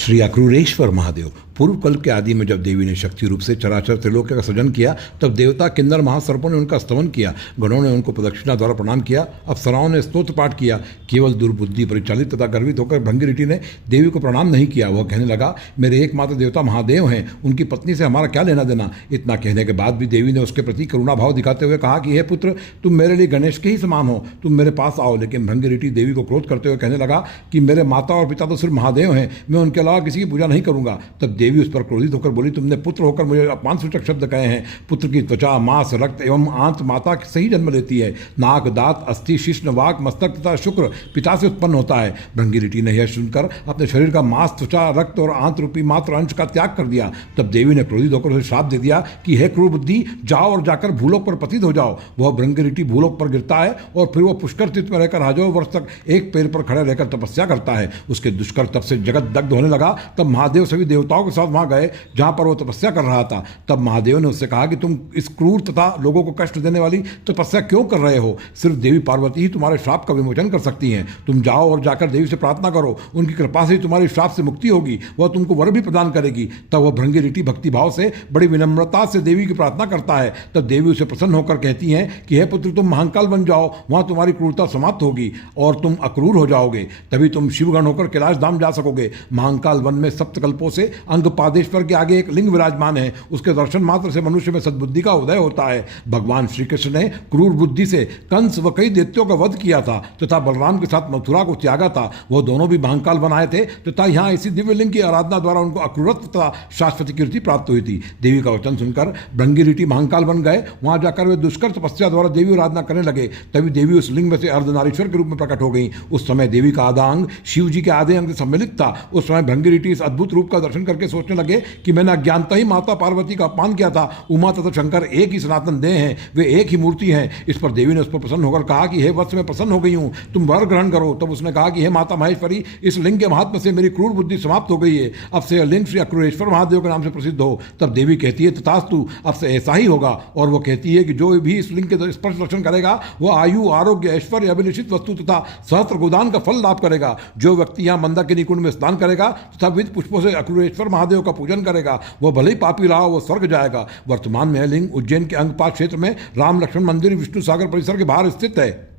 श्री अक्रूरेश्वर महादेव। पूर्व कल्प के आदि में जब देवी ने शक्ति रूप से चराचर त्रिलोक का सृजन किया, तब देवता किन्नर महासर्पों ने उनका स्तवन किया, गणों ने उनको प्रदक्षिणा द्वारा प्रणाम किया, अप्सराओं ने स्तोत्र पाठ किया। केवल दुर्बुद्धि परिचालित तथा गर्वित होकर भृंगी ने देवी को प्रणाम नहीं किया। वह कहने लगा, मेरे एकमात्र देवता महादेव हैं, उनकी पत्नी से हमारा क्या लेना देना। इतना कहने के बाद भी देवी ने उसके प्रति करुणा भाव दिखाते हुए कहा कि हे पुत्र, तुम मेरे लिए गणेश के ही समान हो, तुम मेरे पास आओ। लेकिन भृंगी देवी को क्रोध करते हुए कहने लगा कि मेरे माता और पिता तो सिर्फ महादेव हैं, मैं उनके अलावा किसी की पूजा नहीं करूंगा। तब देवी उस पर क्रोधित होकर बोली, तुमने पुत्र होकर मुझे अपमानसूचक शब्द कहे हैं। पुत्र की त्वचा, मांस, रक्त एवं आंत माता से ही जन्म लेती है। नाक, दांत, अस्थि, शिश्न, वाक, मस्तक तथा शुक्र पिता से उत्पन्न होता है। भृंगी ने यह सुनकर अपने शरीर का मांस, त्वचा, रक्त और आंत रूपी मात्र अंश का त्याग कर दिया। तब देवी ने क्रोधित होकर उसे श्राप दे दिया कि हे क्रूर बुद्धि, जाओ और जाकर भूलोक पर पतित हो जाओ। वह भृंगी भूलोक पर गिरता है और फिर वह पुष्कर तीर्थ में रहकर हजारों वर्ष तक एक पैर पर खड़े रहकर तपस्या करता है। उसके दुष्कर तप से जगत दग्ध होने लगा। तब महादेव सभी देवताओं के साथ वहां गए जहां पर वो तपस्या कर रहा था। तब महादेव ने उससे कहा कि तुम इस क्रूर तथा लोगों को कष्ट देने वाली तपस्या क्यों कर रहे हो? सिर्फ देवी पार्वती ही तुम्हारे श्राप का विमोचन कर सकती हैं। तुम जाओ और जाकर देवी से प्रार्थना करो, उनकी कृपा से ही तुम्हारी श्राप से मुक्ति होगी, वह तुमको वर भी प्रदान करेगी। तब वह भृंगी भक्ति भाव से बड़ी विनम्रता से देवी की प्रार्थना करता है। तब देवी उसे प्रसन्न होकर कहती हैं कि हे पुत्र, तुम महाकाल बन जाओ, वहां तुम्हारी क्रूरता समाप्त होगी और तुम अक्रूर हो जाओगे। तभी तुम शिवगण होकर कैलाश धाम जा सकोगे। महाकाल वन में सप्तकल्पों से अंगपादेश्वर के आगे एक लिंग विराजमान है। उसके दर्शन मात्र से मनुष्य में सद्बुद्धि का उदय होता है। भगवान श्री कृष्ण ने क्रूर बुद्धि से कंस व कई दैत्यों का वध किया था तथा बलराम के साथ मथुरा को त्यागा था। वह दोनों भी महाकाल बनाए थे तथा यहाँ इसी दिव्य लिंग की आराधना द्वारा उनको अक्रूरत्व तथा शाश्वती कीर्ति प्राप्त हुई थी। देवी का वचन सुनकर भृंगी महाकाल बन गए। वहां जाकर वे दुष्कर तपस्या द्वारा देवी आराधना करने लगे। तभी देवी उस लिंग में से अर्धनारीश्वर के रूप में प्रकट हो गई। उस समय देवी का आधा अंग शिव जी के आधे अंग से सम्मिलित था। उस समय भृंगी इस अद्भुत रूप का दर्शन करके सोचने लगे कि मैंने अज्ञानता ही माता पार्वती का अपमान किया था। उमा तथा शंकर एक ही सनातन देह हैं, वे एक ही मूर्ति हैं। इस पर देवी ने उस पर प्रसन्न होकर कहा कि हे वत्स, मैं प्रसन्न हो गई हूं, तुम वर ग्रहण करो। तब उसने कहा कि हे माता महेश्वरी, इस लिंग के महात्म्य से मेरी क्रूर बुद्धि समाप्त हो गई है। अब से यह लिंग श्री अक्रूरेश्वर महादेव के नाम से प्रसिद्ध हो। तब देवी कहती है, तथास्तु, अब से ऐसा ही होगा। और वो कहती है कि जो भी इस लिंग के स्पर्श दर्शन करेगा वह आयु, आरोग्य, ऐश्वर्य, अभिनिश्चित वस्तु तथा सहस्त्र गोदान का फल लाभ करेगा। जो व्यक्ति यहाँ मंदाकिनी कुंड में स्नान करेगा तथा विद पुष्पों से अक्रूरेश्वर महादेव का पूजन करेगा, वह भले ही पापी रहा, वह स्वर्ग जाएगा। वर्तमान में यह लिंग उज्जैन के अंगपात क्षेत्र में राम लक्ष्मण मंदिर विष्णु सागर परिसर के बाहर स्थित है।